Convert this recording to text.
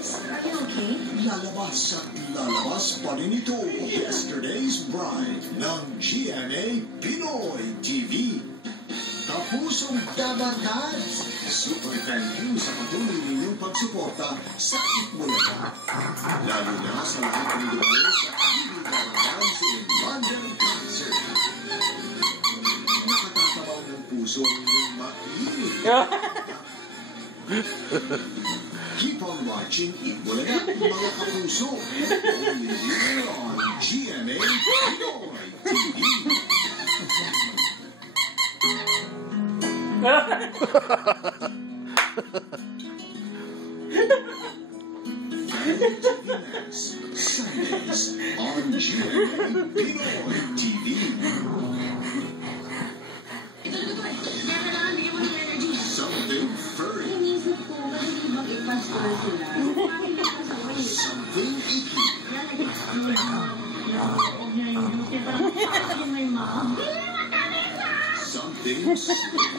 Are you okay? Lalabas at lalabas pa rin ito. Yesterday's Bride ng GMA Pinoy TV. Kapusong Dabarkads! Super thank you sa patuloy ninyong pagsuporta sa Itbulaga. Lalo na sa lahat ng lugar sa Dabarkads in London Concert. Nakatatabaw ng puso ng mainit. Keep on watching Itbulaga, mga kapuso. Only here on GMA Pinoy TV. Sundays on GMA Pinoy TV. Something furry. Something icky. Something scary.